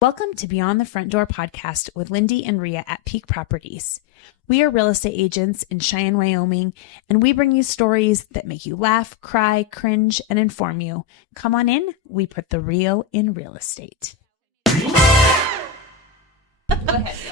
Welcome to Beyond the Front Door podcast with Lindy and Rhea at Peak Properties. We are real estate agents in Cheyenne, Wyoming, and we bring you stories that make you laugh, cry, cringe, and inform you. Come on in. We put the real in real estate.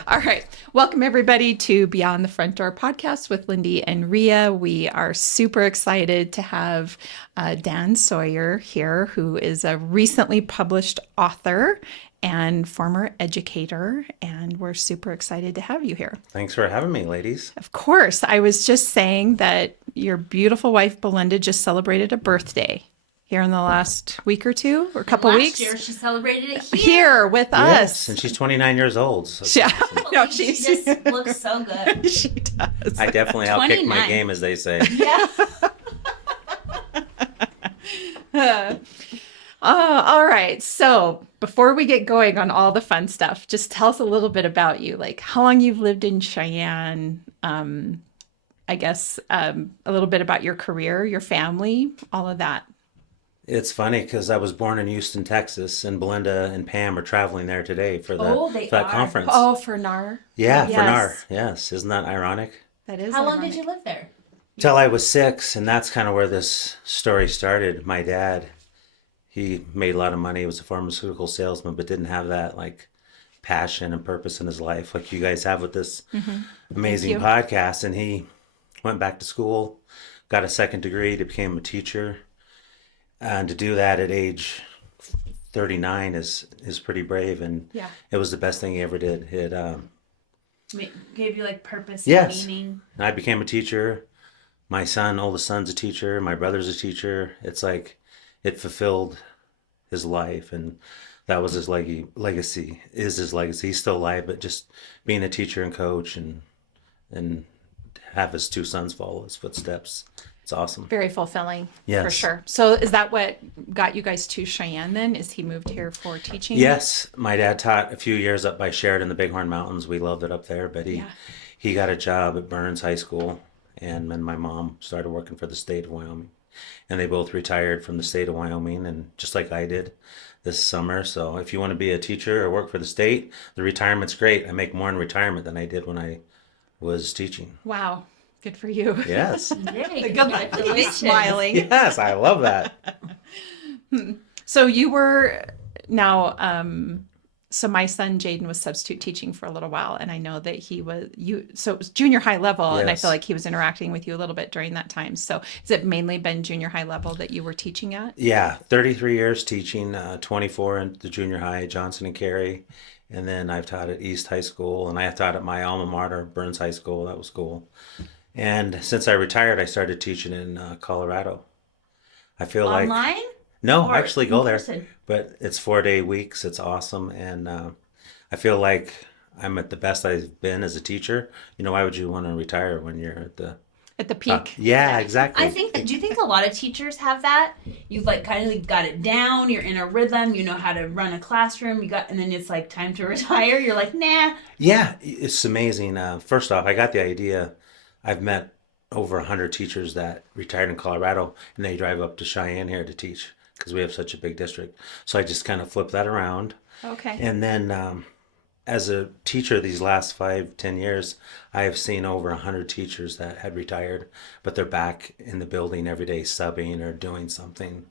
All right. Welcome, everybody, to Beyond the Front Door podcast with Lindy and Rhea. We are super excited to have Dan Sawyer here, who is a recently published author and former educator, and we're super excited to have you here. Thanks for having me, ladies. Of course. I was just saying that your beautiful wife, Belinda, just celebrated a birthday here in the last week or two, or a couple weeks. Last year, she celebrated it here with us. And she's 29 years old. So Yeah. No, she just looks so good. She does. I definitely outkicked my 29. game, as they say. Yeah. All right. So before we get going on all the fun stuff, just tell us a little bit about you, like how long you've lived in Cheyenne, I guess a little bit about your career, your family, all of that. It's funny because I was born in Houston, Texas, and Belinda and Pam are traveling there today for that conference. Oh, for NAR. Yeah, Yes. for NAR. Yes. Isn't that ironic? That is. How long ironic. did you live there? Till I was 6, and that's kind of where this story started. My dad, he made a lot of money. He was a pharmaceutical salesman, but didn't have that like passion and purpose in his life like you guys have with this amazing podcast. And he went back to school, got a second degree, to become a teacher. And to do that at age 39 is pretty brave, and Yeah. it was the best thing he ever did. It Gave you like purpose Yes. and meaning. I became a teacher. My oldest son's a teacher. My brother's a teacher. It's like it fulfilled his life, and that was his legacy. Is his legacy? He's still alive, but just being a teacher and coach, and have his 2 sons follow his footsteps. It's awesome. Very fulfilling. Yes. For sure. So is that what got you guys to Cheyenne then? Is he moved here for teaching? Yes, my dad taught a few years up by Sheridan, the Bighorn Mountains. We loved it up there, but he got a job at Burns High School, and then my mom started working for the state of Wyoming, and they both retired from the state of Wyoming, and just like I did this summer. So if you want to be a teacher or work for the state, the retirement's great. I make more in retirement than I did when I was teaching. Wow. Good for you. Yes. Yay, Good luck. He's smiling. Yes, I love that. So you were now, so my son Jaden was substitute teaching for a little while, and I know that so it was junior high level, and I Yes. feel like he was interacting with you a little bit during that time. So has it mainly been junior high level that you were teaching at? Yeah, 33 years teaching, 24 in the junior high, Johnson and Carey. And then I've taught at East High School, and I taught at my alma mater, Burns High School. That was cool. And since I retired, I started teaching in Colorado. I feel like... Online? No, Or I actually go in there. person? But it's 4-day weeks. It's awesome. And I feel like I'm at the best I've been as a teacher. You know, why would you want to retire when you're at the... At the peak? Yeah, exactly. I think that, do you think a lot of teachers have that? You've like kind of got it down, you're in a rhythm, you know how to run a classroom, and then it's like time to retire. You're like, nah. Yeah, it's amazing. First off, I got the idea. I've met over 100 teachers that retired in Colorado, and they drive up to Cheyenne here to teach because we have such a big district. So I just kind of flipped that around. Okay. And then as a teacher these last 5-10 years, I have seen over 100 teachers that had retired, but they're back in the building every day subbing or doing something.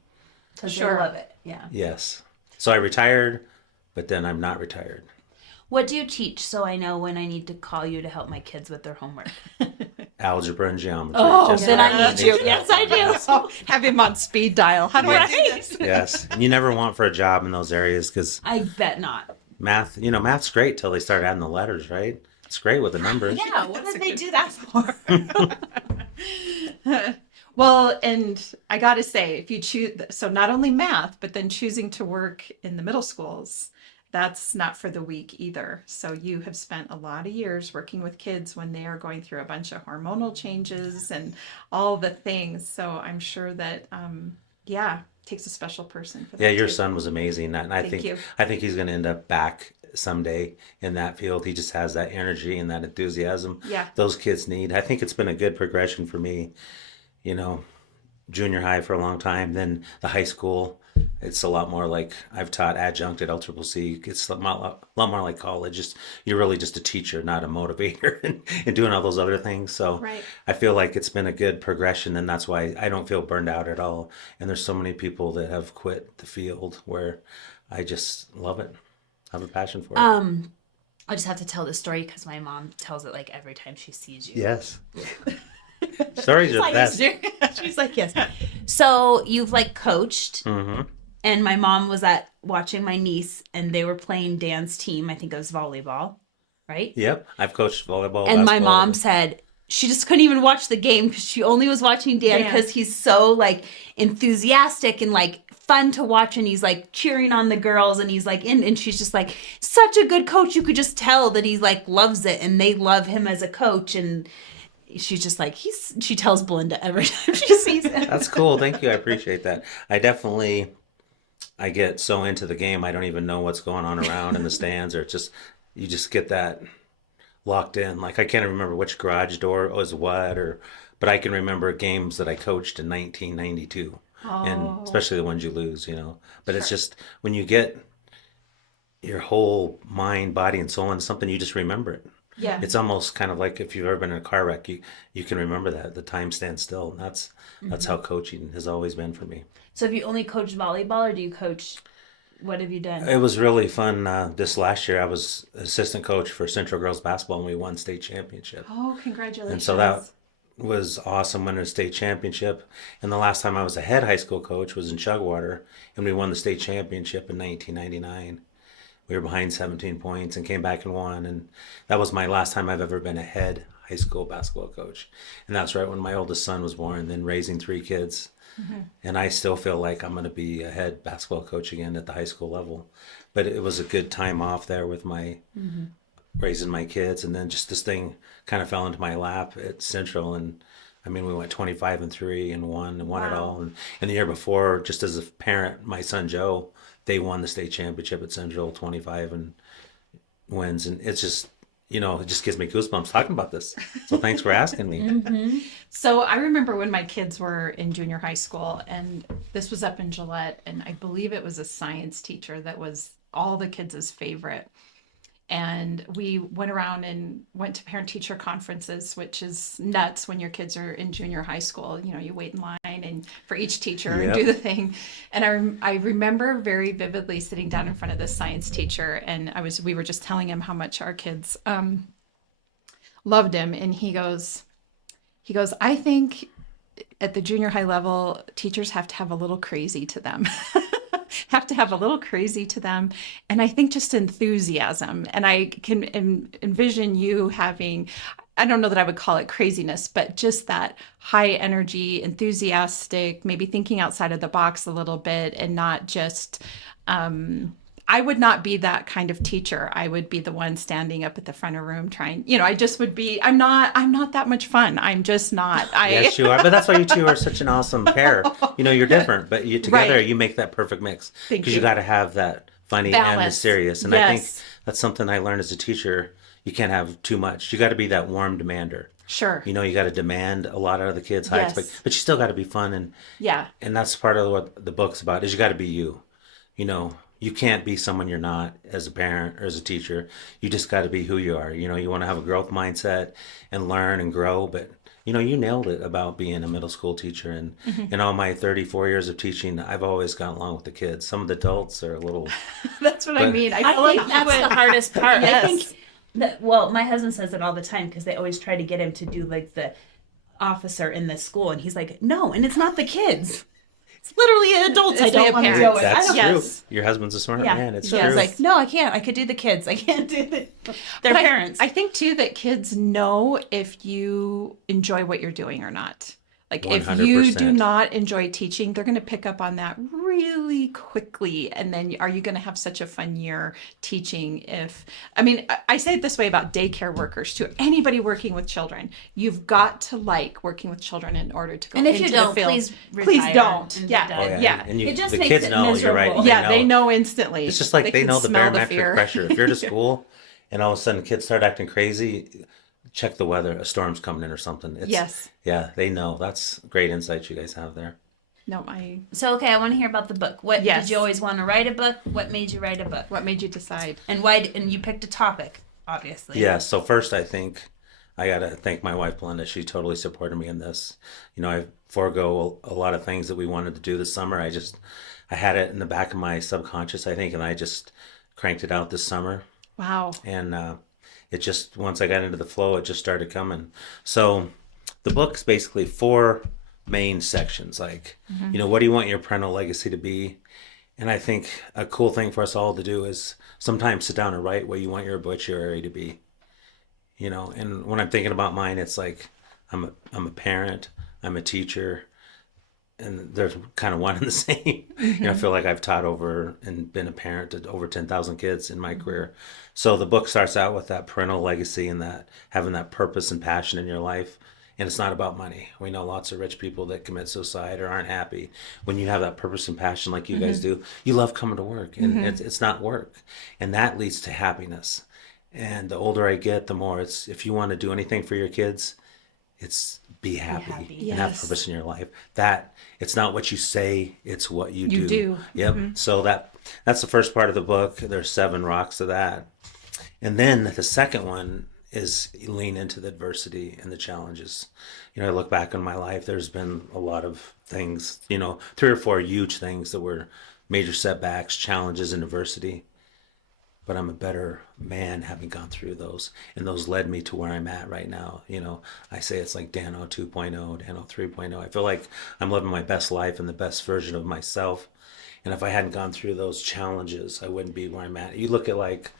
Because Sure. they love it. Yeah. Yes. So I retired, but then I'm not retired. What do you teach so I know when I need to call you to help my kids with their homework? Algebra and geometry. Oh, Just then I that. need you. Yes, I do. Have him on speed dial. How do I do this? Yes. And you never want for a job in those areas because I bet not. math's great till they start adding the letters, right? It's great with the numbers. Yeah, what did they do that for? Well, and I got to say, if you choose, so not only math, but then choosing to work in the middle schools, that's not for the weak either. So you have spent a lot of years working with kids when they are going through a bunch of hormonal changes and all the things. So I'm sure that, takes a special person for that. Yeah, your too. son was amazing. And Thank you. I think he's going to end up back someday in that field. He just has that energy and that enthusiasm Yeah. those kids need. I think it's been a good progression for me, you know, junior high for a long time, then the high school. It's a lot more like I've taught adjunct at LCCC. It's a lot more like college. Just you're really just a teacher, not a motivator, and doing all those other things. So Right. I feel like it's been a good progression, and that's why I don't feel burned out at all. And there's so many people that have quit the field where I just love it. I have a passion for it. I just have to tell this story because my mom tells it like every time she sees you. Yes. Stories are the best. She's like, yes. So you've like coached, Mm-hmm. and my mom was at watching my niece, and they were playing Dan's team. I think it was volleyball, right? Yep. I've coached volleyball. And my basketball. mom said she just couldn't even watch the game because she only was watching Dan because he's so like enthusiastic and like fun to watch, and he's like cheering on the girls, and he's like and she's just like such a good coach. You could just tell that he like loves it, and they love him as a coach. And she's just like she tells Belinda every time she sees him. That's cool. Thank you. I appreciate that. I get so into the game I don't even know what's going on around in the stands, or you just get that locked in. Like I can't remember which garage door was what, but I can remember games that I coached in 1992, and especially the ones you lose, But it's just when you get your whole mind, body, and soul into something, you just remember it. Yeah. It's almost kind of like if you've ever been in a car wreck, you can remember that the time stands still. And that's how coaching has always been for me. So have you only coached volleyball, or do you coach? What have you done? It was really fun. This last year, I was assistant coach for Central Girls Basketball, and we won state championship. Oh, congratulations. And so that was awesome, winning a state championship. And the last time I was a head high school coach was in Chugwater, and we won the state championship in 1999. We were behind 17 points and came back and won. And that was my last time I've ever been a head high school basketball coach. And that's right when my oldest son was born, then raising 3 kids. Mm-hmm. And I still feel like I'm going to be a head basketball coach again at the high school level. But it was a good time off there with my raising my kids. And then just this thing kind of fell into my lap at Central. And I mean, we went 25-3 and won it all. And the year before, just as a parent, my son Joe, they won the state championship at Central, 25 and wins. And it's just, it just gives me goosebumps talking about this. So thanks for asking me. Mm-hmm. So I remember when my kids were in junior high school, and this was up in Gillette, and I believe it was a science teacher that was all the kids' favorite. And we went around and went to parent-teacher conferences, which is nuts when your kids are in junior high school. You wait in line and for each teacher and do the thing. And I remember very vividly sitting down in front of this science teacher, and we were just telling him how much our kids loved him, and he goes, I think at the junior high level, teachers have to have a little crazy to them. And I think just enthusiasm. And I can envision you having, I don't know that I would call it craziness, but just that high energy, enthusiastic, maybe thinking outside of the box a little bit, and not just, I would not be that kind of teacher. I would be the one standing up at the front of the room trying, I just would be, I'm not that much fun. I'm just not. Yes, you are. But that's why you two are such an awesome pair. You're different, but together you make that perfect mix. Because you got to have that funny and the serious. And I think that's something I learned as a teacher. You can't have too much. You got to be that warm demander. Sure. You got to demand a lot out of the kids, high expect, but you still got to be fun. And that's part of what the book's about, is you got to be you. You can't be someone you're not as a parent or as a teacher. You just got to be who you are. You want to have a growth mindset and learn and grow. But, you nailed it about being a middle school teacher. And in all my 34 years of teaching, I've always gotten along with the kids. Some of the adults are a little... That's what I mean. I think that's the hardest part. Yes. I think that, my husband says it all the time because they always try to get him to do like the officer in the school. And he's like, no, and it's not the kids. It's literally adults I don't want to deal with. That's true. Yes. Your husband's a smart man. It's true. I was like, no, I can't. I could do the kids. I can't do their parents. I think too that kids know if you enjoy what you're doing or not. Like 100%. If you do not enjoy teaching, they're going to pick up on that really quickly. And then are you going to have such a fun year teaching? I say it this way about daycare workers too. Anybody working with children, you've got to like working with children in order to go into the field. And if you don't, please don't. Yeah. And it just the makes kids it know, miserable. you're right. They know instantly. It's just like they know the barometric pressure. If you're to Yeah. school and all of a sudden kids start acting crazy, check the weather. A storm's coming in or something. Yes. Yeah, they know. That's great insight you guys have there. No, So, okay, I want to hear about the book. What Yes. did you always want to write a book? What made you write a book? what made you decide? And why? And you picked a topic, obviously. Yeah. So first, I think I gotta thank my wife, Belinda. She totally supported me in this. I forego a lot of things that we wanted to do this summer. I had it in the back of my subconscious, I think, and I just cranked it out this summer. Wow. And it just, once I got into the flow, it just started coming. So the book's basically four main sections. Like, what do you want your parental legacy to be? And I think a cool thing for us all to do is sometimes sit down and write what you want your obituary to be. And when I'm thinking about mine, it's like I'm a parent, I'm a teacher, and they're kind of one and the same. I feel like I've taught over and been a parent to over 10,000 kids in my career. So the book starts out with that parental legacy and that having that purpose and passion in your life. And it's not about money. We know lots of rich people that commit suicide or aren't happy. When you have that purpose and passion like you guys do, you love coming to work, and it's not work. And that leads to happiness. And the older I get, the more it's, if you want to do anything for your kids, it's be happy and have Yes. purpose in your life. That it's not what you say, it's what you do. You do. Yep. So that's the first part of the book. There's 7 rocks to that. And then the second one is lean into the adversity and the challenges. I look back on my life, there's been a lot of things, 3 or 4 huge things that were major setbacks, challenges, and adversity. But I'm a better man having gone through those. And those led me to where I'm at right now. I say it's like Dan 2.0, Dan 3.0. I feel like I'm living my best life and the best version of myself. And if I hadn't gone through those challenges, I wouldn't be where I'm at. You look at like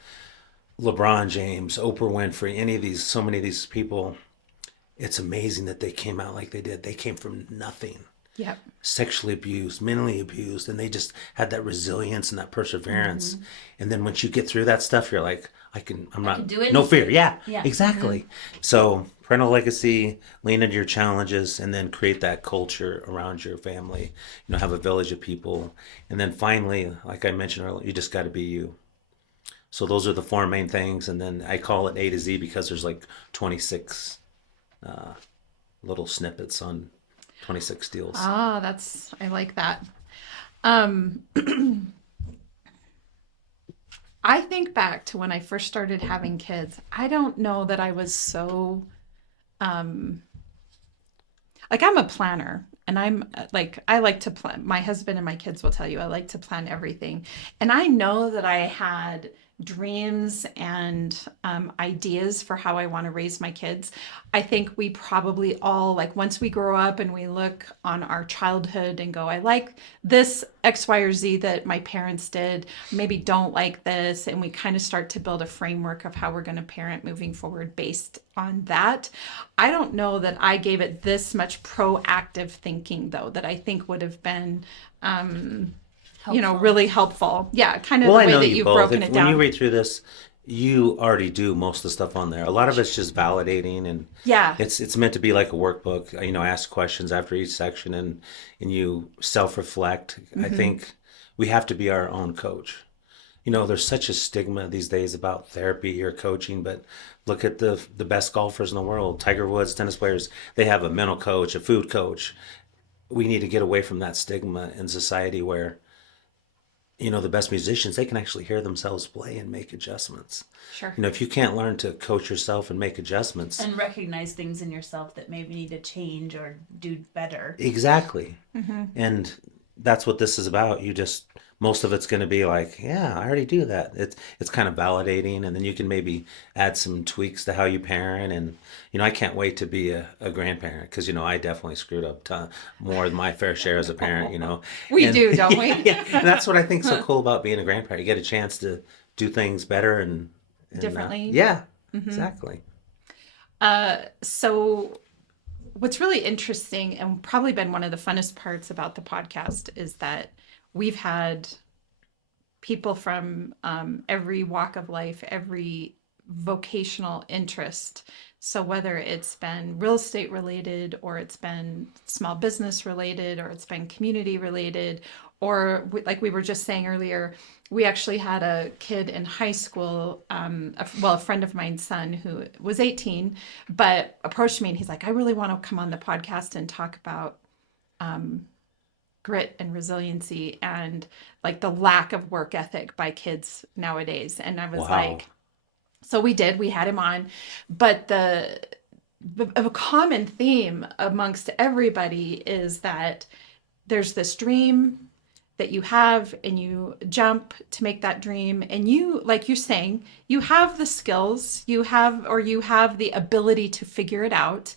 LeBron James, Oprah Winfrey, so many of these people, it's amazing that they came out like they did. They came from nothing. Yep. Sexually abused, mentally abused, and they just had that resilience and that perseverance. And then once you get through that stuff, you're like, I can do it. No fear. Yeah, Yeah. exactly. So parental legacy, lean into your challenges, and then create that culture around your family. Have a village of people. And then finally, like I mentioned earlier, you just got to be you. So those are the 4 main things. And then I call it A to Z because there's like 26 little snippets on 26 deals. I like that. I think back to when I first started having kids. I don't know that I was so, I'm a planner, and I like to plan. My husband and my kids will tell you, I like to plan everything. And I know that I had dreams and ideas for how I want to raise my kids. I think we probably all, once we grow up and we look on our childhood and go, I like this X, Y, or Z that my parents did, maybe don't like this. And we kind of start to build a framework of how we're going to parent moving forward based on that. I don't know that I gave it this much proactive thinking, though, that I think would have been really helpful. Yeah, kind of the way that you've broken it down. When you read through this, you already do most of the stuff on there. A lot of it's just validating, and it's meant to be like a workbook. Ask questions after each section, and you self-reflect. I think we have to be our own coach. There's such a stigma these days about therapy or coaching, but look at the best golfers in the world, Tiger Woods, tennis players. They have a mental coach, a food coach. We need to get away from that stigma in society where the best musicians, they can actually hear themselves play and make adjustments. Sure. If you can't learn to coach yourself and make adjustments. And recognize things in yourself that maybe need to change or do better. Exactly. And that's what this is about. Most of it's going to be like, yeah, I already do that. It's kind of validating, and then you can maybe add some tweaks to how you parent. And I can't wait to be a grandparent because I definitely screwed up more than my fair share as a parent. We do, don't we? Yeah, and that's what I think is so cool about being a grandparent. You get a chance to do things better and differently. Exactly. So what's really interesting and probably been one of the funnest parts about the podcast is that we've had people from every walk of life, every vocational interest. So whether it's been real estate related, or it's been small business related, or it's been community related, or like we were just saying earlier, we actually had a kid in high school, a friend of mine's son who was 18, but approached me and he's like, I really want to come on the podcast and talk about grit and resiliency and like the lack of work ethic by kids nowadays. And I was Wow. like, so we had him on, but a common theme amongst everybody is that there's this dream that you have and you jump to make that dream, and you, like you're saying, you have the skills, you have the ability to figure it out.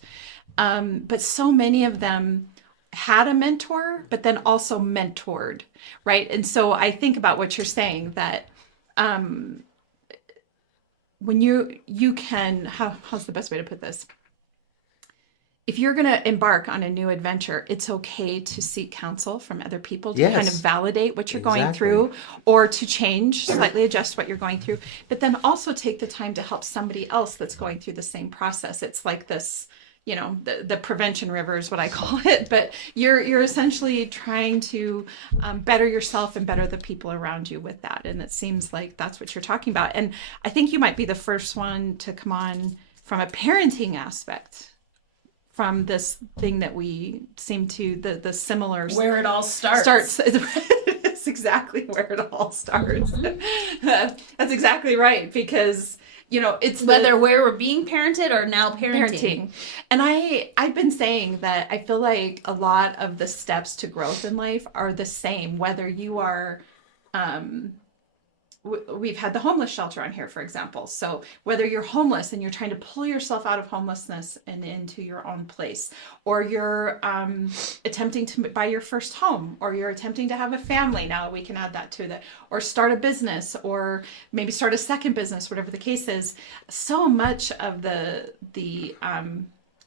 But so many of them had a mentor, but then also mentored, right? And so I think about what you're saying, that when you can, how's the best way to put this? If you're going to embark on a new adventure, it's okay to seek counsel from other people to kind of Yes. validate what you're going Exactly. through, or to change, slightly adjust what you're going through, but then also take the time to help somebody else that's going through the same process. It's like this, the prevention river is what I call it, but you're essentially trying to better yourself and better the people around you with that. And it seems like that's what you're talking about. And I think you might be the first one to come on from a parenting aspect, from this thing that we seem to, the similar Where it all starts. It's exactly where it all starts. That's exactly right, because it's Whether we're being parented or now parenting. And I've been saying that I feel like a lot of the steps to growth in life are the same, whether you are we've had the homeless shelter on here, for example. So whether you're homeless and you're trying to pull yourself out of homelessness and into your own place, or you're attempting to buy your first home, or you're attempting to have a family, now we can add that to that, or start a business, or maybe start a second business, whatever the case is, so much of the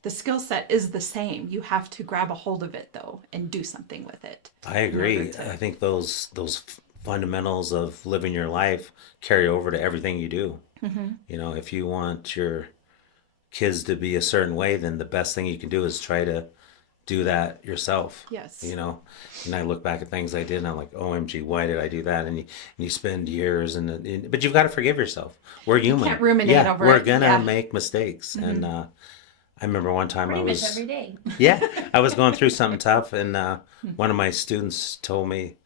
skill set is the same. You have to grab a hold of it, though, and do something with it. I agree. I think those fundamentals of living your life carry over to everything you do. If you want your kids to be a certain way, then the best thing you can do is try to do that yourself. Yes. And I look back at things I did and I'm like, OMG, why did I do that? And you spend years but you've got to forgive yourself. We're human. Can't ruminate over we're it. gonna Yeah. make mistakes. And I remember one time Pretty I much was every day. I was going through something tough, and one of my students told me,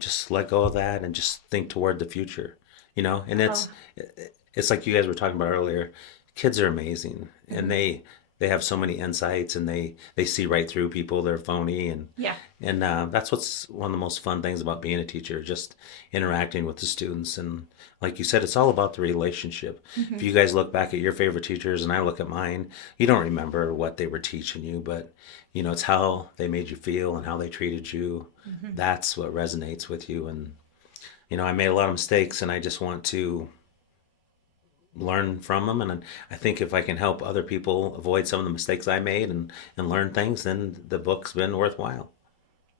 just let go of that and just think toward the future. And it's like you guys were talking about earlier. Kids are amazing, and they have so many insights, and they see right through people. They're phony, and Yeah. and that's what's one of the most fun things about being a teacher, just interacting with the students. And like you said, it's all about the relationship. If you guys look back at your favorite teachers and I look at mine, you don't remember what they were teaching you, but it's how they made you feel and how they treated you. That's what resonates with you. And I made a lot of mistakes, and I just want to learn from them. And I think if I can help other people avoid some of the mistakes I made and learn things, then the book's been worthwhile.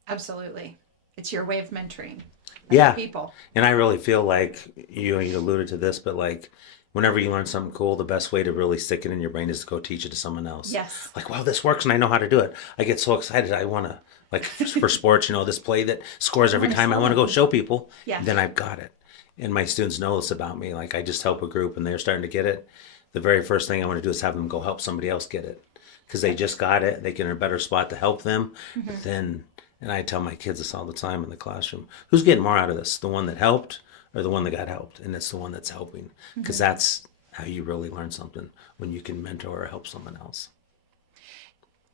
Absolutely. It's your way of mentoring Yeah. people. And I really feel like you alluded to this, but like whenever you learn something cool, the best way to really stick it in your brain is to go teach it to someone else. Yes. Like, wow, this works and I know how to do it. I get so excited. I want to, like for sports, this play that scores every time. I want to go show people. Yeah. Then I've got it. And my students know this about me. Like I just help a group and they're starting to get it. The very first thing I want to do is have them go help somebody else get it, because they just got it. They get in a better spot to help them. Then, and I tell my kids this all the time in the classroom, who's getting more out of this? The one that helped or the one that got helped? And it's the one that's helping, because that's how you really learn something, when you can mentor or help someone else.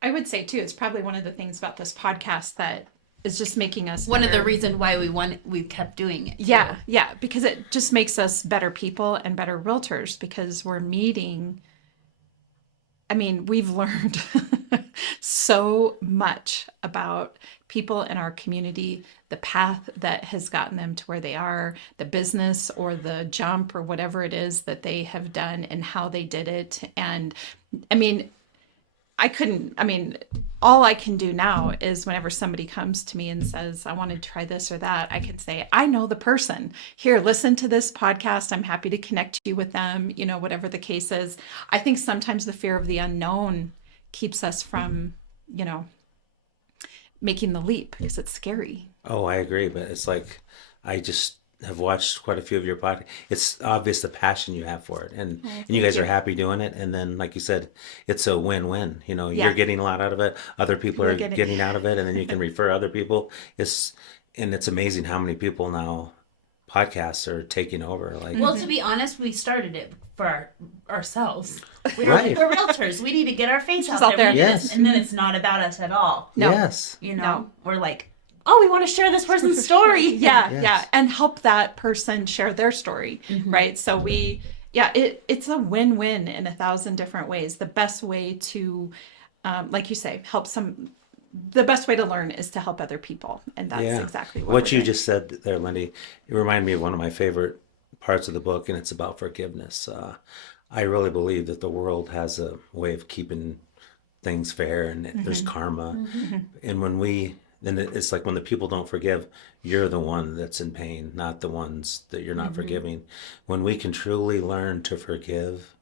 I would say too, it's probably one of the things about this podcast that is just making us One of the better. reasons why we kept doing it. Yeah, yeah, because it just makes us better people and better realtors, because we're meeting. I mean, we've learned so much about people in our community, the path that has gotten them to where they are, the business or the jump or whatever it is that they have done and how they did it. And I mean, all I can do now is whenever somebody comes to me and says, I want to try this or that, I can say, I know the person. Here, listen to this podcast. I'm happy to connect you with them, whatever the case is. I think sometimes the fear of the unknown keeps us from, making the leap, because it's scary. Oh, I agree. But it's like, I just have watched quite a few of your podcasts. It's obvious the passion you have for it, and Oh, you guys thank are you. happy doing it. And then, like you said, it's a win-win. Yeah. You're getting a lot out of it. Other people We're are getting getting out of it, and then you can refer other people. It's amazing how many people now podcasts are taking over. Like, Well, to be honest, we started it for ourselves. We're Right. realtors. We need to get our face Just out out there. there. We need Yes. this- And then it's not about us at all. No. yes, You know, No. we're like, oh, we want to share this person's story. Yeah, Yes. yeah, and help that person share their story, right? So it's a win-win in 1,000 different ways. The best way to, like you say, the best way to learn is to help other people, and that's yeah. exactly What we're you doing. just said there, Lindy, it reminded me of one of my favorite parts of the book, and it's about forgiveness. I really believe that the world has a way of keeping things fair, and there's karma. And then it's like when the people don't forgive, you're the one that's in pain, not the ones that you're not forgiving. When we can truly learn to forgive,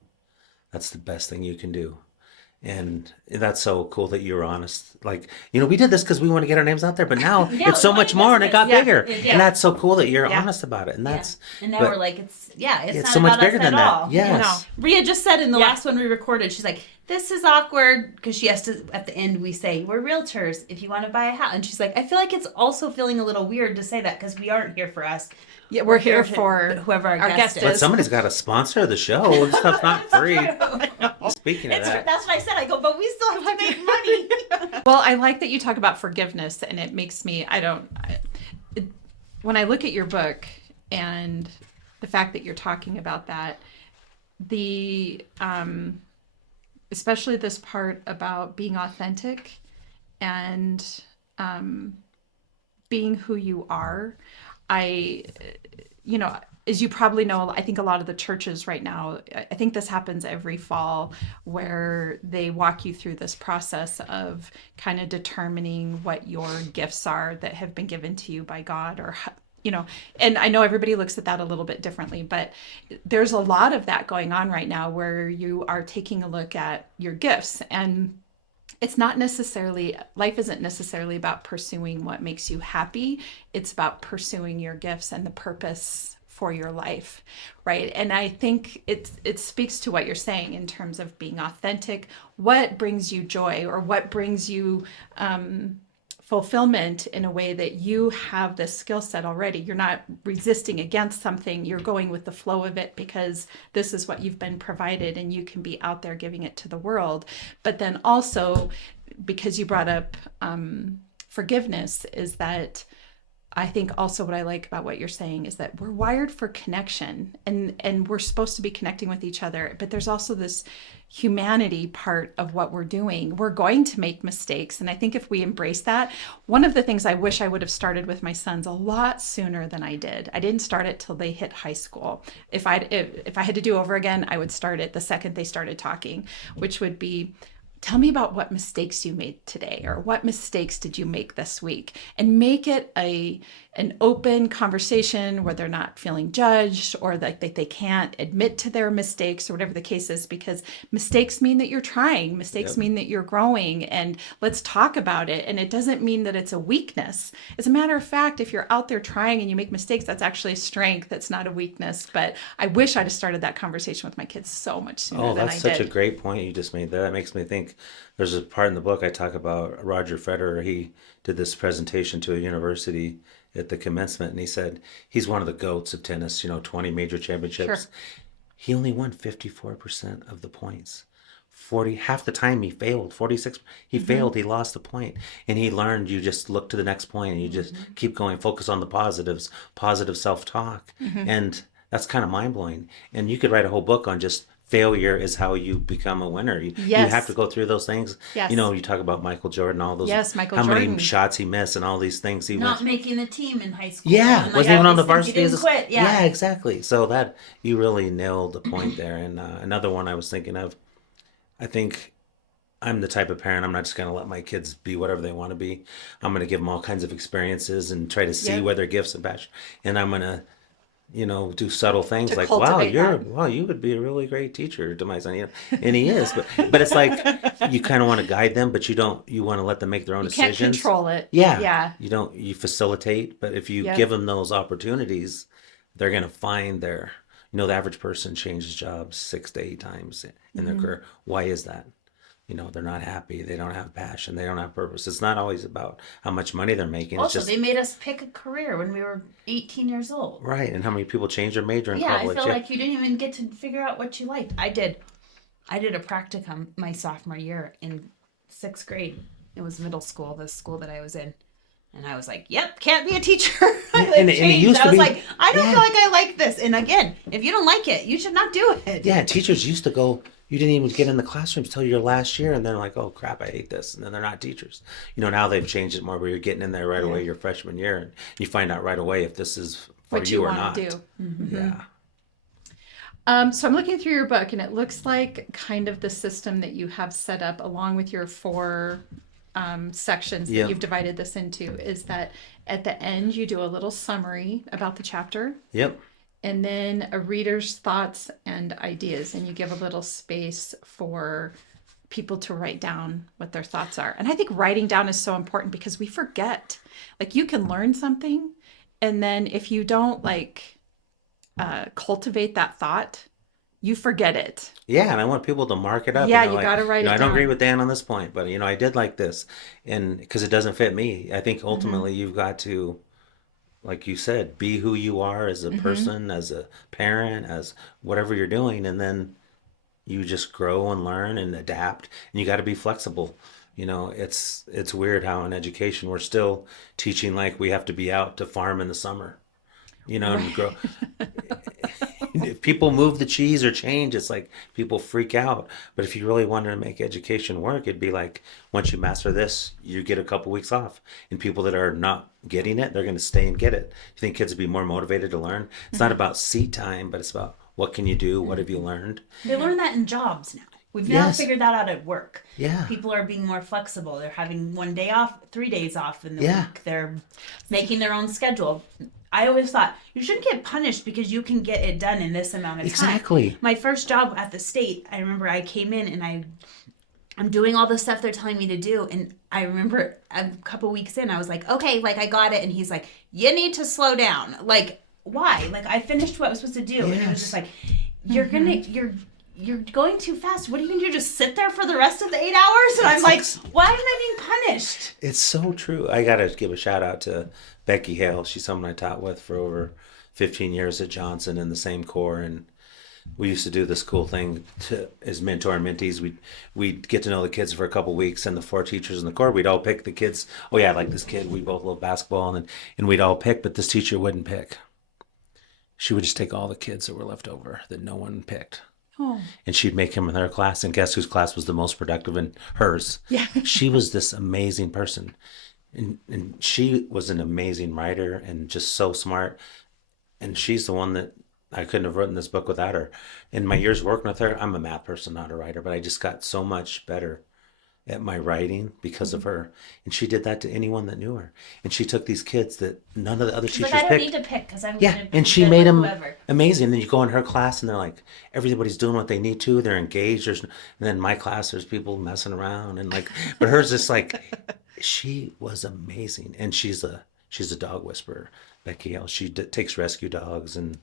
that's the best thing you can do. And that's so cool that you were honest. Like, we did this because we want to get our names out there, but now Yeah, it's so no, much more and it got yeah, bigger. yeah. And that's so cool that you're Yeah. honest about it. And that's, And now but we're like, it's it's not so much about bigger us than at that. all. Yes. Rhea just said in the Yeah. last one we recorded, she's like, this is awkward because she has to, at the end, we say, we're realtors if you want to buy a house. And she's like, I feel like it's also feeling a little weird to say that because we aren't here for us. Yeah, we're here to- for whoever our guest But is. somebody's got to sponsor the show. This stuff's not free. Speaking of that, That's what I said. I go, but we still have to make money. Well, I like that you talk about forgiveness, and it makes me, when I look at your book and the fact that you're talking about that, especially this part about being authentic and being who you are, as you probably know, I think a lot of the churches right now, I think this happens every fall, where they walk you through this process of kind of determining what your gifts are that have been given to you by God, or and I know everybody looks at that a little bit differently, but there's a lot of that going on right now where you are taking a look at your gifts, and life isn't necessarily about pursuing what makes you happy. It's about pursuing your gifts and the purpose for your life, right? And I think it speaks to what you're saying in terms of being authentic. What brings you joy, or what brings you fulfillment, in a way that you have this skill set already. You're not resisting against something. You're going with the flow of it because this is what you've been provided, and you can be out there giving it to the world. But then also, because you brought up forgiveness, is that I think also what I like about what you're saying is that we're wired for connection, and we're supposed to be connecting with each other. But there's also this humanity part of what we're doing. We're going to make mistakes. And I think if we embrace that, one of the things I wish I would have started with my sons a lot sooner than I did. I didn't start it till they hit high school. If I had to do over again, I would start it the second they started talking, which would be, tell me about what mistakes you made today, or what mistakes did you make this week, and make it an open conversation where they're not feeling judged, or that they can't admit to their mistakes, or whatever the case is, because mistakes mean that you're trying, mistakes mean that you're growing, and let's talk about it. And it doesn't mean that it's a weakness. As a matter of fact, if you're out there trying and you make mistakes, that's actually a strength. That's not a weakness. But I wish I'd have started that conversation with my kids so much sooner than I that's did. such a great point you just made there. That makes me think there's a part in the book I talk about Roger Federer. He did this presentation to a university at the commencement, and he said he's one of the GOATs of tennis, 20 major championships. Sure. He only won 54% of the points. Half the time he failed, 46, he failed, he lost the point. And he learned, you just look to the next point and you just keep going, focus on the positives, positive self-talk. And that's kind of mind-blowing. And you could write a whole book on just failure is how you become a winner. You have to go through those things. Yes. You talk about Michael Jordan, all those, Yes, Michael how Jordan. many shots he missed and all these things he Not went. making the team in high school. Yeah, And, wasn't even all on the these things. varsity. You didn't quit. Yeah, exactly. So that you really nailed the point there. And another one I was thinking of, I think I'm the type of parent, I'm not just going to let my kids be whatever they want to be. I'm going to give them all kinds of experiences and try to see Yeah. where their gifts and passion. And I'm going to, do subtle things To like, wow, cultivate that. you would be a really great teacher to my son. And he is, but it's like, you kind of want to guide them, but you want to let them make their own You can't decisions. control it. Yeah. Yeah. You facilitate, but if you Yep. give them those opportunities, they're going to find their, the average person changes jobs 6 to 8 times in their career. Why is that? They're not happy. They don't have passion. They don't have purpose. It's not always about how much money they're making. Also, it's just, they made us pick a career when we were 18 years old. right. And how many people change their major in Yeah, college? I feel like you didn't even get to figure out what you liked. I did a practicum my sophomore year in 6th grade. It was middle school, the school that I was in. And I was like, yep, can't be a teacher. And it used to I was be- like, I don't feel like I like this. And again, if you don't like it, you should not do it. Yeah, teachers used to go, you didn't even get in the classrooms till your last year, and they're like, oh crap, I hate this. And then they're not teachers. Now they've changed it more where you're getting in there right away your freshman year, and you find out right away if this is for What you you or want not. to do. Yeah. So I'm looking through your book, and it looks like kind of the system that you have set up along with your 4 sections Yeah. that you've divided this into is that at the end you do a little summary about the chapter, Yep. and then a reader's thoughts and ideas, and you give a little space for people to write down what their thoughts are. And I think writing down is so important because we forget. Like, you can learn something, and then if you don't cultivate that thought, you forget it. Yeah, and I want people to mark it up. Yeah, you gotta write it I don't agree down. with Dan on this point, but I did like this, and because it doesn't fit me, I think ultimately Mm-hmm. you've got to, like you said, be who you are as a Mm-hmm. person, as a parent, as whatever you're doing, and then you just grow and learn and adapt, and you got to be flexible. It's weird how in education we're still teaching like we have to be out to farm in the summer, and grow. If people move the cheese or change, it's like people freak out. But if you really wanted to make education work, it'd be like once you master this, you get a couple weeks off. And people that are not getting it, they're going to stay and get it. You think kids would be more motivated to learn? It's not about seat time, but it's about what can you do? What have you learned? They learn that in jobs now. We've now Yes. figured that out at work. Yeah. People are being more flexible. They're having 1 day off, 3 days off in the Yeah. week. They're making their own schedule. I always thought you shouldn't get punished because you can get it done in this amount of time. Exactly. My first job at the state, I remember I came in and I'm doing all the stuff they're telling me to do, and I remember a couple weeks in, I was like, okay, like I got it, and he's like, you need to slow down. Like, why? Like, I finished what I was supposed to do, and it was just like, you're going too fast. What are you gonna do? Just sit there for the rest of the 8 hours? And I'm like, why am I being punished? It's so true. I got to give a shout out to Becky Hale. She's someone I taught with for over 15 years at Johnson in the same corps. And we used to do this cool thing as mentor and mentees. We'd get to know the kids for a couple weeks, and the 4 teachers in the corps, we'd all pick the kids. Oh yeah, I like this kid. We both love basketball, and we'd all pick, but this teacher wouldn't pick. She would just take all the kids that were left over that no one picked. Oh. And she'd make him in her class, and guess whose class was the most productive? In hers. Yeah. She was this amazing person, and she was an amazing writer and just so smart. And she's the one that I couldn't have written this book without her. In my years working with her, I'm a math person, not a writer, but I just got so much better at my writing because of her. And she did that to anyone that knew her. And she took these kids that none of the other She's teachers like, I don't picked. need to pick because I'm Yeah, gonna and she fit made with them whoever. amazing. Then you go in her class, and they're like, everybody's doing what they need to. They're engaged. And then my class, there's people messing around, and like, but hers is like, she was amazing, and she's a dog whisperer. Becky Hill. She takes rescue dogs and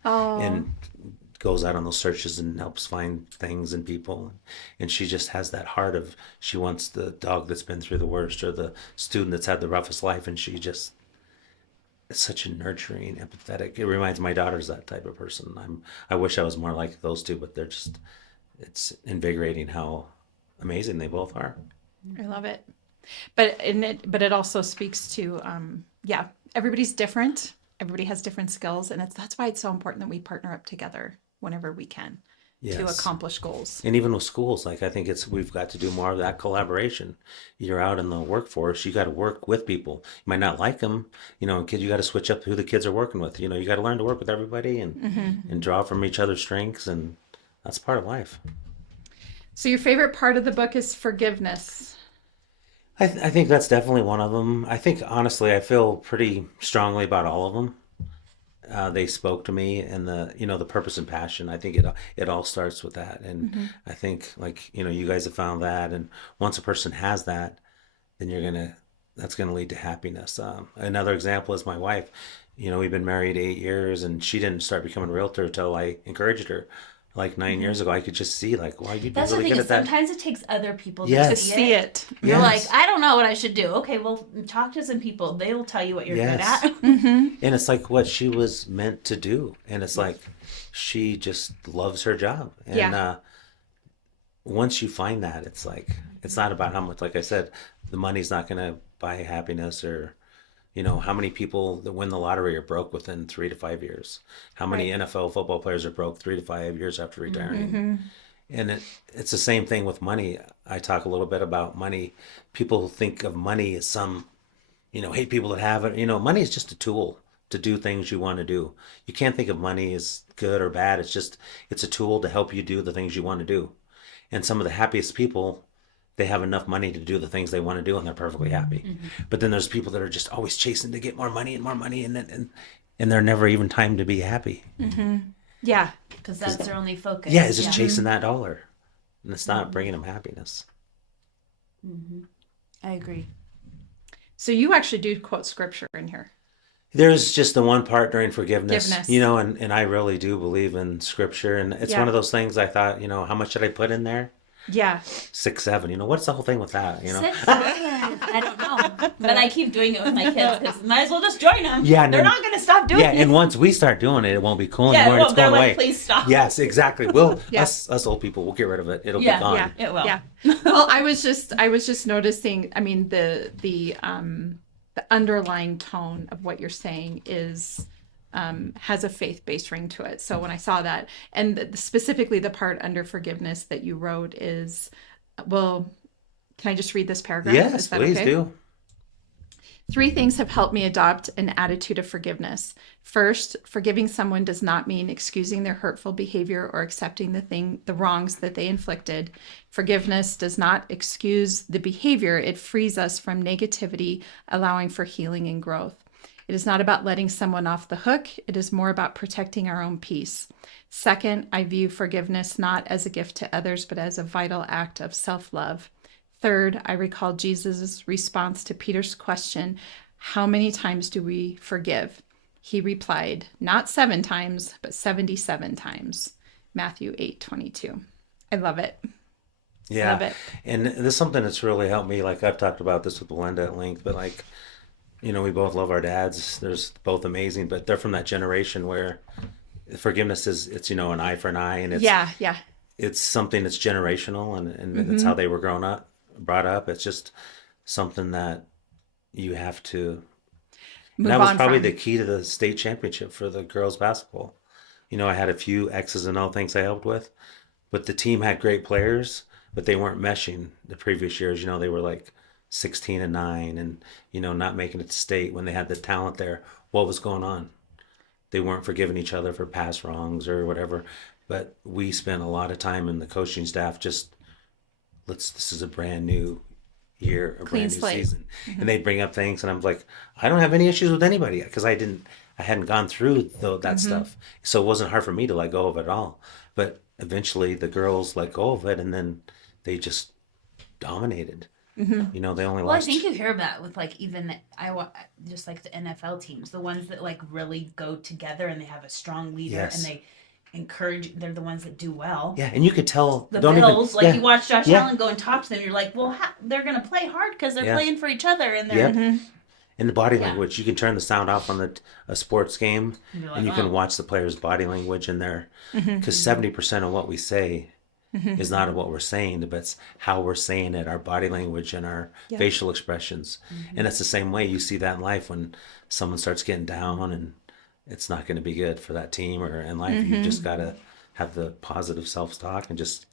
goes out on those searches and helps find things and people. And she just has that heart of, she wants the dog that's been through the worst or the student that's had the roughest life, and she just. It's such a nurturing, empathetic. It reminds my daughter's that type of person. I wish I was more like those two, but it's invigorating how amazing they both are. I love it. But it also speaks to everybody's different. Everybody has different skills, and that's why it's so important that we partner up together whenever we can to Yes. accomplish goals. And even with schools, like I think we've got to do more of that collaboration. You're out in the workforce, you got to work with people. You might not like them, kid. You got to switch up who the kids are working with. You got to learn to work with everybody and draw from each other's strengths, and that's part of life. So your favorite part of the book is forgiveness. I think that's definitely one of them. I think honestly, I feel pretty strongly about all of them. They spoke to me, and the purpose and passion. I think it all starts with that, and I think you guys have found that, and once a person has that, then that's gonna lead to happiness. Another example is my wife. we've been married 8 years, and she didn't start becoming a realtor until I encouraged her. Like 9 years ago, I could just see like, wow, you'd be That's the really thing, good is at that. sometimes it takes other people to Yes. see it. You're Yes. like, I don't know what I should do. Okay, well, talk to some people. They will tell you what you're Yes. good at. And it's like what she was meant to do. And it's like she just loves her job. And Yeah. once you find that, it's like, it's not about how much, like I said, the money's not going to buy happiness, or, how many people that win the lottery are broke within 3 to 5 years. How many Right. NFL football players are broke 3 to 5 years after retiring. And it's the same thing with money. I talk a little bit about money. People think of money as some, hate people that have it. Money is just a tool to do things you want to do. You can't think of money as good or bad. It's a tool to help you do the things you want to do. And some of the happiest people, they have enough money to do the things they want to do, and they're perfectly happy. But then there's people that are just always chasing to get more money, and they're never even time to be happy. Yeah. Because that's their only focus. Yeah, it's just chasing that dollar, and it's not bringing them happiness. I agree. So you actually do quote scripture in here. There's just the one part during forgiveness, Forgiveness. and I really do believe in scripture. And it's Yeah. one of those things I thought, how much should I put in there? Yeah. 6, 7. What's the whole thing with that? 6, 7. I don't know. But I keep doing it with my kids because might as well just join them. Yeah, and they're then- not going to stop doing it. And once we start doing it, it won't be cool Yeah, anymore. well, It's they're going like, away. please stop. Yes, exactly. We'll Yeah. us old people, we'll get rid of it. It'll Yeah, be gone. Yeah. It will. Yeah. Well, I was just noticing, I mean, the underlying tone of what you're saying is has a faith-based ring to it. So when I saw that, and specifically the part under forgiveness that you wrote is, well, can I just read this paragraph? Yes, Is that please okay? do. 3 things have helped me adopt an attitude of forgiveness. First, forgiving someone does not mean excusing their hurtful behavior or accepting the wrongs that they inflicted. Forgiveness does not excuse the behavior. It frees us from negativity, allowing for healing and growth. It is not about letting someone off the hook. It is more about protecting our own peace. Second, I view forgiveness not as a gift to others, but as a vital act of self-love. Third, I recall Jesus' response to Peter's question, how many times do we forgive? He replied, not 7 times, but 77 times. Matthew 8:22. I love it. Yeah. Love it. And this is something that's really helped me. Like I've talked about this with Belinda at length, but like, we both love our dads. There's both amazing, but they're from that generation where forgiveness it's an eye for an eye, and Yeah. it's something that's generational, and it's how they were brought up. It's just something that you have to. And Move that was on probably from. the key to the state championship for the girls basketball. I had a few X's and O things I helped with, but the team had great players, but they weren't meshing the previous years. They were like 16-9 and, not making it to state when they had the talent there. What was going on? They weren't forgiving each other for past wrongs or whatever. But we spent a lot of time in the coaching staff this is a brand new year, a Clean brand new slate. season. And they'd bring up things and I'm like, I don't have any issues with anybody because I hadn't gone through that stuff. So it wasn't hard for me to let go of it at all. But eventually the girls let go of it, and then they just dominated. They only Well, lost. I think you hear that with like even just like the NFL teams, the ones that like really go together and they have a strong leader Yes. and they encourage. They're the ones that do well. Yeah, and you could tell. The don't Bills, even, you watch Josh Yeah. Allen go and talk to them, you're like, well, they're gonna play hard because they're Yeah. playing for each other and they're. Yep. And the body Yeah. language, you can turn the sound off on a sports game, You're like, and you wow. can watch the players' body language in there. Because 70% of what we say is not what we're saying, but it's how we're saying it, our body language and our facial expressions. And it's the same way you see that in life when someone starts getting down, and it's not going to be good for that team or in life. You've just got to have the positive self-talk and just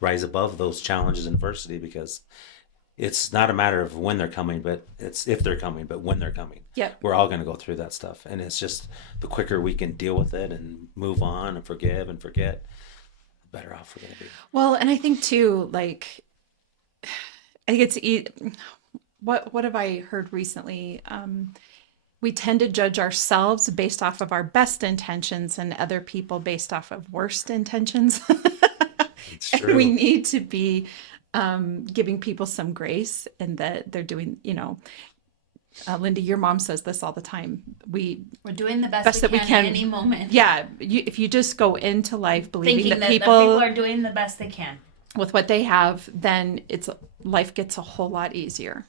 rise above those challenges and adversity, because it's not a matter of when they're coming, but it's if they're coming, but when they're coming. Yep. We're all going to go through that stuff. And it's just the quicker we can deal with it and move on and forgive and forget, the better off we're going to be. Well, and I think too, like, I think what have I heard recently? We tend to judge ourselves based off of our best intentions and other people based off of worst intentions. It's And true. we need to be giving people some grace, and that they're doing, Lindy, your mom says this all the time. We're doing the best Best we that we can can. at any moment. Yeah, if you just go into life believing Thinking that that people are doing the best they can. with what they have, then life gets a whole lot easier,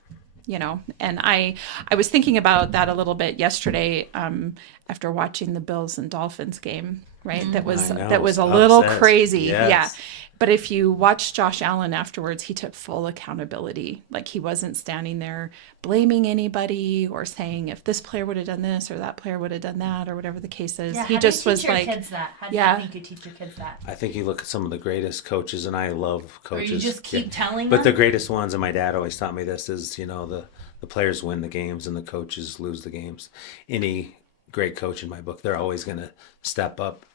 And I was thinking about that a little bit yesterday after watching the Bills and Dolphins game, right? That was I know, that was a it's little upset. crazy. Yes. Yeah. But if you watch Josh Allen afterwards, he took full accountability. Like, he wasn't standing there blaming anybody or saying if this player would have done this or that player would have done that or whatever the case is. Yeah, He how just do you was teach your like, kids that? How do yeah. you think you teach your kids that? I think you look at some of the greatest coaches, and I love Or coaches. you just keep telling But them? the greatest ones, and my dad always taught me this, is, the players win the games and the coaches lose the games. Any great coach in my book, they're always going to step up.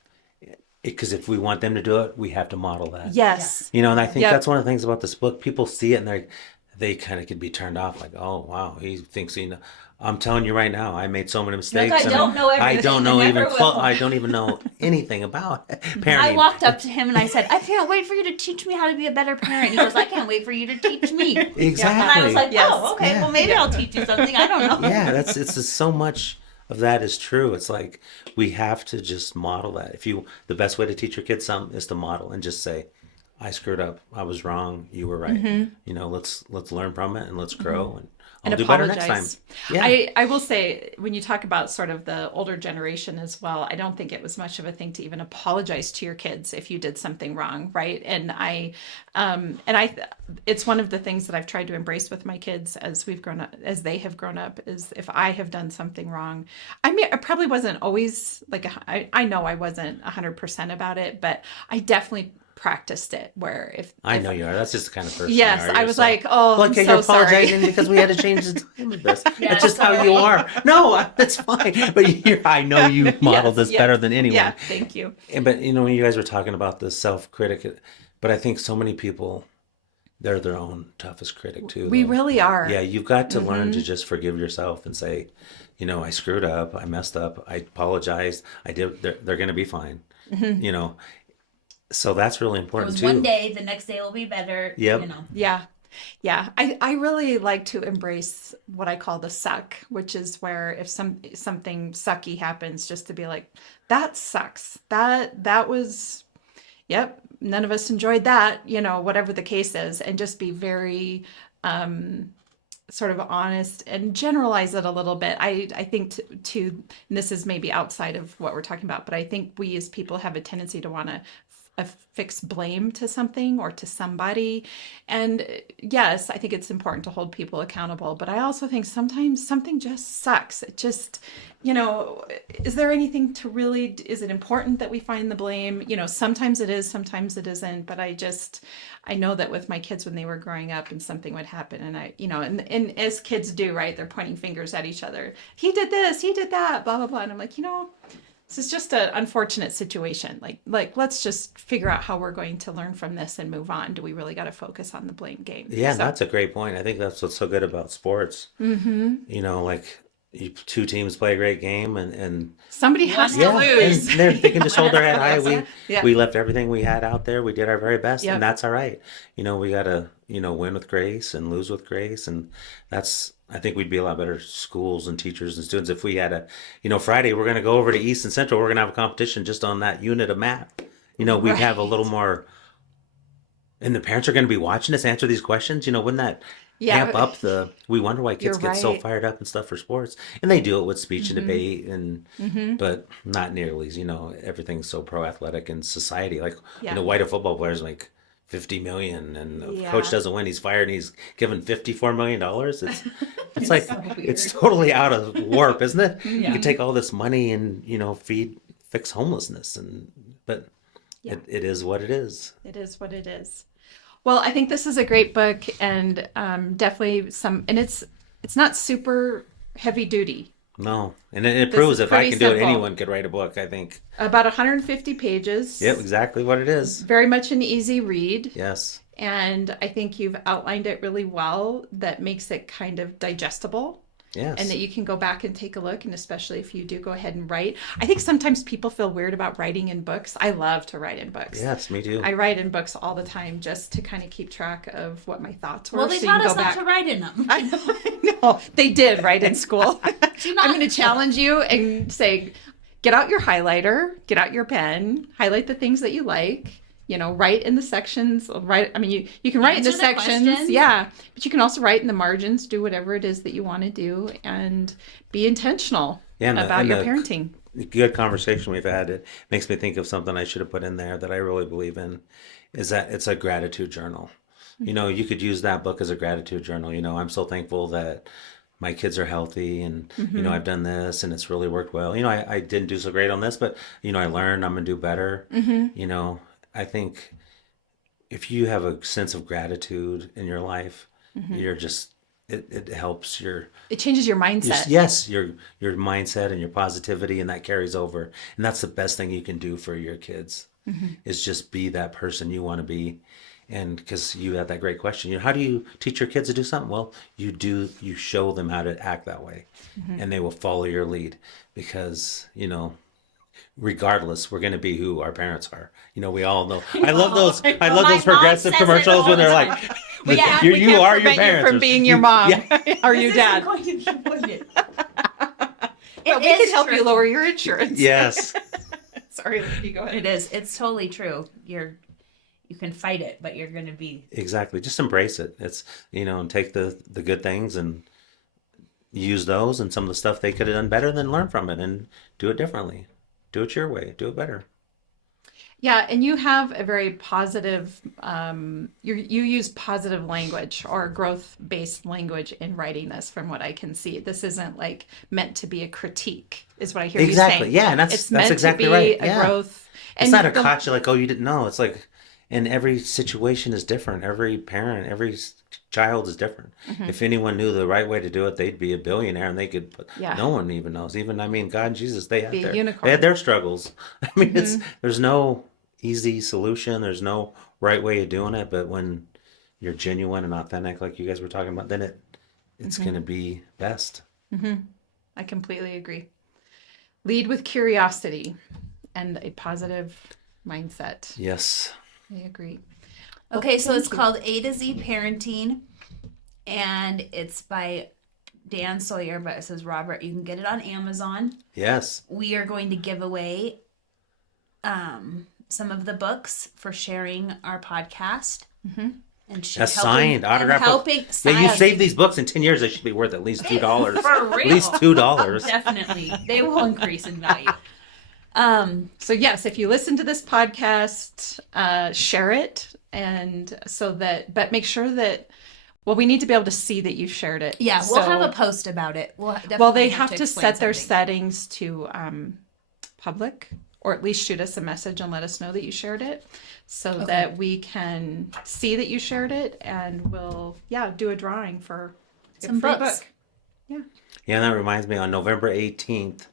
Because if we want them to do it, we have to model that. yes. And I think Yep. that's one of the things about this book. People see it and they kind of could be turned off, like, oh, wow, he thinks I'm telling you right now, I made so many mistakes. I don't know everything. I don't know I even never will. I don't even know anything about parenting. I walked up to him and I said, I can't wait for you to teach me how to be a better parent. He goes, I can't wait for you to teach me. Exactly. And I was like, Yes. oh, okay, well, maybe I'll teach you something. I don't know. Yeah, it's just so much of that is true. It's like we have to just model that. The best way to teach your kids something is to model and just say, I screwed up. I was wrong. You were right. Mm-hmm. Let's learn from it and let's grow and I'll And do apologize. better next time. Yeah. I will say, when you talk about sort of the older generation as well, I don't think it was much of a thing to even apologize to your kids if you did something wrong, right? And it's one of the things that I've tried to embrace with my kids as we've grown up, as they have grown up, is if I have done something wrong. I mean, I probably wasn't always like, I know I wasn't 100% about it, but I definitely practiced it where if I know you are. That's just the kind of person yes, you are. I was like, oh, well, okay, I'm so you're apologizing sorry. because we had to change the time of this. Yeah, That's just how you are. No, that's fine. But I know you modeled this yes. better than anyone. Yeah, thank you. But when you guys were talking about the self-critic, but I think so many people, they're their own toughest critic too. We though. really are. Yeah, you've got to learn to just forgive yourself and say, I screwed up, I messed up, I apologized, I did. They're going to be fine. So that's really It important was too. one day, the next day will be better. Yep. Yeah. I really like to embrace what I call the suck, which is where if something sucky happens, just to be like, that sucks. That was, yep, none of us enjoyed that, whatever the case is, and just be very sort of honest and generalize it a little bit. I think and this is maybe outside of what we're talking about, but I think we as people have a tendency to want to affix blame to something or to somebody. And yes, I think it's important to hold people accountable, but I also think sometimes something just sucks. It just, is there anything to really, is it important that we find the blame? Sometimes it is, sometimes it isn't, but I know that with my kids when they were growing up and something would happen and and as kids do, right? They're pointing fingers at each other. He did this, he did that, blah, blah, blah. And I'm like, this is just an unfortunate situation. Like, let's just figure out how we're going to learn from this and move on. Do we really got to focus on the blame game? Yeah, So- that's a great point. I think that's what's so good about sports. Like two teams play a great game and somebody has to yeah, lose. and they can just hold their head high. Yeah. We left everything we had out there. We did our very best, Yep. and that's all right. We got to win with grace and lose with grace, and I think we'd be a lot better schools and teachers and students if we had Friday we're going to go over to East and Central. We're going to have a competition just on that unit of math. We'd have a little more, and the parents are going to be watching us answer these questions. Wouldn't that amp up we wonder why kids You're get so right. fired up and stuff for sports, and they do it with speech and debate but not nearly as everything's so pro athletic in society, like Yeah. why do football players make 50 million and the Yeah. coach doesn't win, he's fired and he's given $54 million. It's like it's totally out of warp, isn't it? You can take all this money and fix homelessness, but it is what it is. It is what it is. Well, I think this is a great book, and definitely and it's not super heavy duty. No, and it This proves is if I pretty can do it, simple. anyone could write a book, I think. About 150 pages. Yep, exactly what it is. Very much an easy read. Yes. And I think you've outlined it really well. That makes it kind of digestible. Yes. And that you can go back and take a look, and especially if you do go ahead and write. I think sometimes people feel weird about writing in books. I love to write in books. Yes, me too. I write in books all the time just to kind of keep track of what my thoughts were. Well, they so taught you can us go not back. to write in them. I know. They did write in school. Do not- I'm going to challenge you and say, get out your highlighter, get out your pen, highlight the things that you like. Write in the sections. I mean, you can write in the Answer the sections, questions. yeah, but you can also write in the margins. Do whatever it is that you want to do, and be intentional about your parenting. The good conversation we've had, it makes me think of something I should have put in there that I really believe in, is that it's a gratitude journal. You could use that book as a gratitude journal. I'm so thankful that my kids are healthy, and I've done this and it's really worked well. I didn't do so great on this, but I learned I'm gonna do better. I think if you have a sense of gratitude in your life, you're just it helps it changes your mindset. your mindset and your positivity, and that carries over. And that's the best thing you can do for your kids, is just be that person you want to be. And because you had that great question, how do you teach your kids to do something? Well, you show them how to act that way, and they will follow your lead, because regardless, we're going to be who our parents are. We all know. I love those My those mom progressive says it commercials all when the they're time. like, We can't you are your prevent parents. you from being your mom. Or your dad. Going to keep doing it. But we can help you lower your insurance. Yes. Sorry, Lindy, go ahead. It is. It's totally true. You can fight it, but you're going to be. Exactly. Just embrace it. It's, and take the good things and use those, and some of the stuff they could have done better, then learn from it and do it differently. Do it your way. Do it better. Yeah, and you have a very positive, you use positive language or growth-based language in writing this, from what I can see. This isn't like meant to be a critique, is what I hear you saying. Exactly. Yeah, and it's that's meant exactly to be right. a Yeah. growth. It's And not a gotcha like, oh, you didn't know. It's like, and every situation is different. Every parent, every child is different. If anyone knew the right way to do it, they'd be a billionaire, and they could. Yeah. No one even knows. Even, God and Jesus, they Be a had unicorn. their struggles. I mean, there's no easy solution. There's no right way of doing it. But when you're genuine and authentic, like you guys were talking about, then it's going to be best. I completely agree. Lead with curiosity and a positive mindset. Yes. I agree. Okay, so it's thank you. called A to Z Parenting, and it's by Dan Sawyer, but it says Robert. You can get it on Amazon. Yes. We are going to give away some of the books for sharing our podcast. And That's signed, autographed. Helping, Yeah, you signed. save these books in 10 years, they should be worth at least $2. For real. At least $2. Definitely. They will increase in value. So yes, if you listen to this podcast, share it, and but make sure that, well, we need to be able to see that you shared it. Yeah, we'll So- have a post about it. We'll Well, they definitely have to explain set their something. settings to public, or at least shoot us a message and let us know that you shared it, so that we can see that you shared it, and we'll do a drawing for a Some free books. book. Yeah, and that reminds me, on November 18th,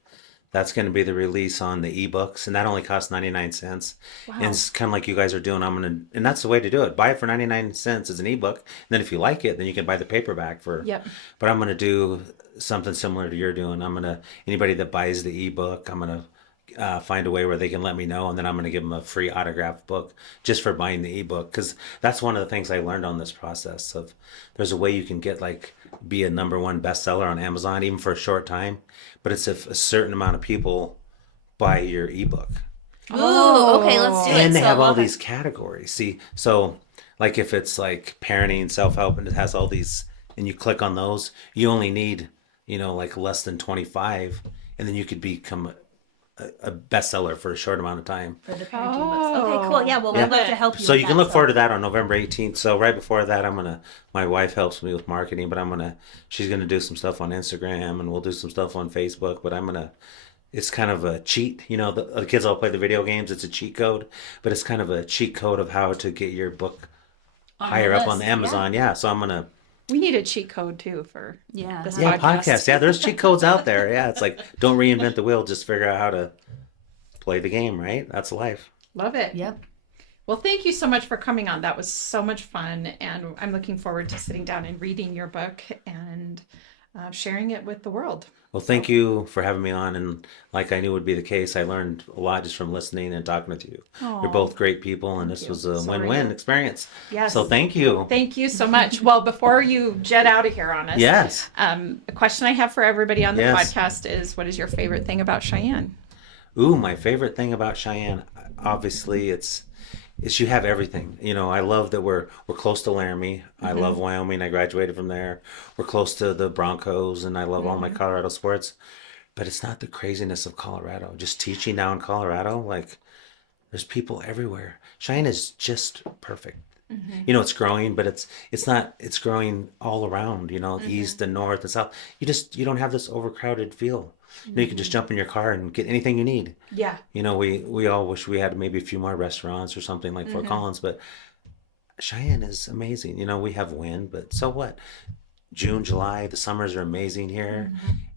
that's going to be the release on the ebooks, and that only costs 99 cents. And it's kind of like you guys are doing. And that's the way to do it. Buy it for 99 cents as an ebook. And then if you like it, then you can buy the paperback for. Yep. But I'm going to do something similar to you're doing. Anybody that buys the ebook, I'm going to find a way where they can let me know, and then I'm going to give them a free autographed book just for buying the ebook. Because that's one of the things I learned on this process of, there's a way you can get be a #1 bestseller on Amazon, even for a short time, but it's if a certain amount of people buy your ebook. Ooh, okay, let's do it. And they So have all we'll these categories. See, so like if it's like parenting, self-help, and it has all these, and you click on those, you only need, like less than 25, and then you could become a bestseller for a short amount of time. for the parenting books. Okay, cool. Yeah, well, we'd love to help you. So with you can that, look forward to that on November 18th. So right before that, my wife helps me with marketing, but she's going to do some stuff on Instagram, and we'll do some stuff on Facebook, but it's kind of a cheat. The kids all play the video games. It's a cheat code, but it's kind of a cheat code of how to get your book higher up on the list, Amazon. Yeah. So We need a cheat code too for Yeah. this yeah, podcast. podcast. Yeah, there's cheat codes out there. Yeah, it's like, don't reinvent the wheel. Just figure out how to play the game, right? That's life. Love it. Yep. Well, thank you so much for coming on. That was so much fun, and I'm looking forward to sitting down and reading your book and sharing it with the world. Well, thank you for having me on. And like I knew would be the case, I learned a lot just from listening and talking with you. Aw, You're both great people, and thank this you. was a So are win-win you. experience. Yes. So thank you. Thank you so much. Well, before you jet out of here on us, Yes. a question I have for everybody on the Yes. podcast is, what is your favorite thing about Cheyenne? Ooh, my favorite thing about Cheyenne, obviously, it's you have everything. You know, I love that we're close to Laramie. I love Wyoming. I graduated from there. We're close to the Broncos, and I love all my Colorado sports. But it's not the craziness of Colorado. Just teaching now in Colorado, like there's people everywhere. Cheyenne is just perfect. You know, it's growing, but it's not. It's growing all around. You know, east and north and south. You don't have this overcrowded feel. You know, you can just jump in your car and get anything you need. Yeah. You know, we all wish we had maybe a few more restaurants or something like Fort Collins, but Cheyenne is amazing. You know, we have wind, but so what? June, July, the summers are amazing here.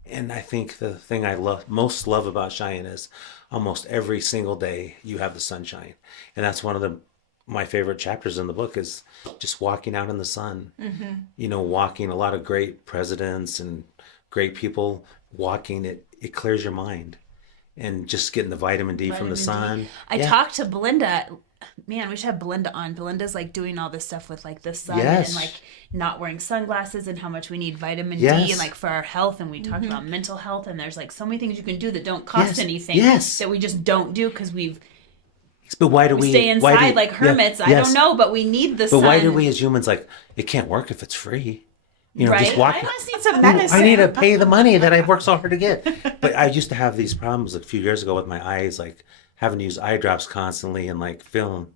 And I think the thing I most love about Cheyenne is almost every single day you have the sunshine. And that's one of my favorite chapters in the book is just walking out in the sun. You know, walking a lot of great presidents and great people walking, it clears your mind. And just getting the vitamin D from the sun. I talked to Belinda. Man, we should have Belinda on. Belinda's like doing all this stuff with like the sun Yes. and like not wearing sunglasses and how much we need vitamin Yes. D and like for our health. And we talked about mental health, and there's like so many things you can do that don't cost Yes. anything Yes. that we just don't do because But why do we stay inside like hermits. I don't know, but we need the But sun. why do we as humans like it can't work if it's free? You know, just Right? walk. I must need some medicine. I need to pay the money that I've worked so hard to get. But I used to have these problems a few years ago with my eyes, like having to use eye drops constantly and like film.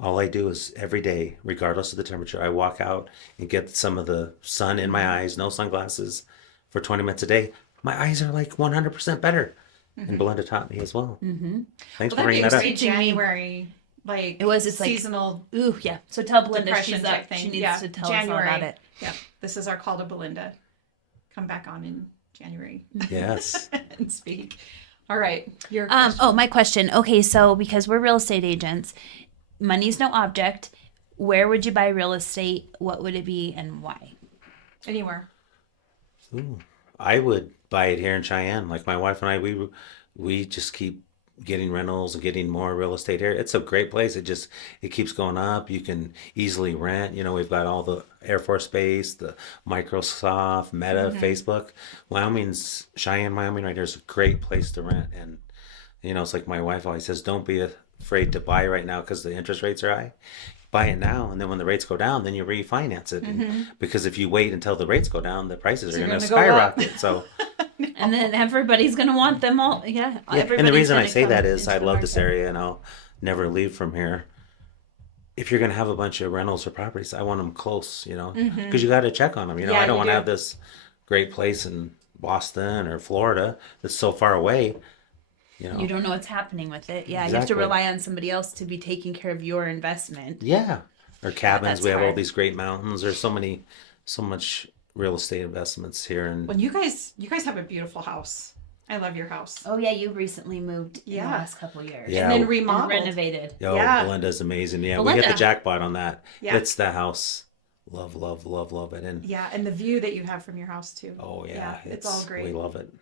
All I do is every day, regardless of the temperature, I walk out and get some of the sun in my eyes, no sunglasses, for 20 minutes a day. My eyes are like 100% better. And Belinda taught me as well. Thanks for Well, that'd bringing be a that up. great January, like it's like seasonal Ooh, yeah. So tell Belinda depression she's type up. thing. She needs Yeah, to tell January. us all about it. Yeah, this is our call to Belinda. Come back on in January Yes. and speak. All right, your My question. Okay, so because we're real estate agents, money's no object. Where would you buy real estate? What would it be and why? anywhere. Ooh, I would buy it here in Cheyenne. Like my wife and I, we just keep getting rentals and getting more real estate here. It's a great place. It keeps going up. You can easily rent. You know, we've got all the Air Force Base, the Microsoft, Meta, Facebook. Cheyenne, Wyoming right here is a great place to rent. And, you know, it's like my wife always says, don't be afraid to buy right now because the interest rates are high. Buy it now, and then when the rates go down, then you refinance it. Because if you wait until the rates go down, the prices are going to gonna go up. skyrocket. So, And then everybody's going to want them all. Yeah. yeah. And the everybody's reason I gonna say come that is into I the love this market. area, and I'll never leave from here. If you're going to have a bunch of rentals or properties, I want them close, you know, because you got to check on them. You know, Yeah, I don't you want to do. have this great place in Boston or Florida that's so far away. You know, You don't know what's happening with it. Yeah, you have to Exactly. rely on somebody else to be taking care of your investment. yeah. Or cabins. that's We have all hard. these great mountains. There's so much real estate investments here, and Well, you guys have a beautiful house. I love your house. Oh yeah, you recently moved in the Yeah. last couple of years. Yeah. And then And remodeled. renovated. Yeah. Belinda's amazing. Yeah, we hit Belinda. the jackpot on that. Yeah. It's the house. Love it. And Yeah, and the view that you have from your house too. oh yeah, it's all great. We love it.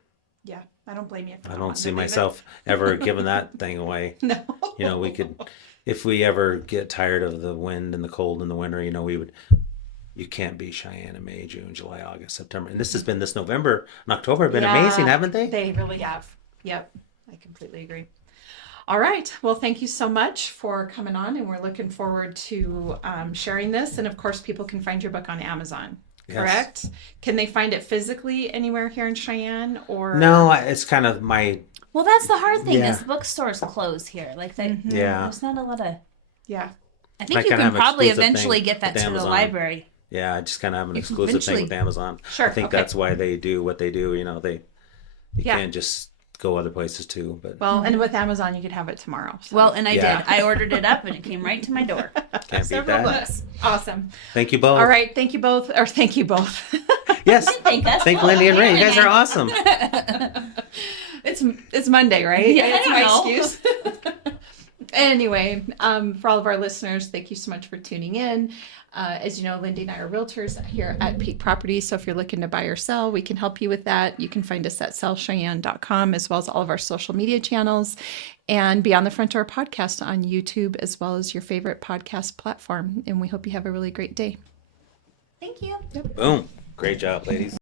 Yeah, I don't blame you. For I not don't wanting see to leave it. myself ever giving that thing away. No. You know, we could, if we ever get tired of the wind and the cold in the winter, you know, you can't be Cheyenne in May, June, July, August, September. And this November and October have been Yeah, amazing, haven't they? They really have. Yep, I completely agree. All right. Well, thank you so much for coming on, and we're looking forward to sharing this. And of course, people can find your book on Amazon. Yes. Correct? Can they find it physically anywhere here in Cheyenne, or No, it's kind of my, Well, that's the hard thing Yeah. is bookstores close here. Like they, yeah. there's not a lot of. Yeah. I I think you kinda can have probably exclusive eventually thing get that with to the Amazon. library. Yeah, I just kind of have an You can exclusive thing with eventually- Amazon. Sure, I think okay. that's why they do what they do. You know, you Yeah. can't just go other places too. But Well, and with Amazon, you could have it tomorrow. So. Well, and I Yeah. did. I ordered it up and it came right to my door. can't beat Several that. books. Awesome. Thank you both. All right. Thank you both. Or thank you both. Yes. Thank us. Thank Lindy and Ray. You guys are awesome. It's Monday, right? Yeah, I It's don't my know. excuse. Anyway, for all of our listeners, thank you so much for tuning in. As you know, Lindy and I are realtors here at Peak Properties. So if you're looking to buy or sell, we can help you with that. You can find us at sellcheyenne.com, as well as all of our social media channels, and Beyond the Front Door podcast on YouTube, as well as your favorite podcast platform. And we hope you have a really great day. Thank you. Boom. Great job, ladies.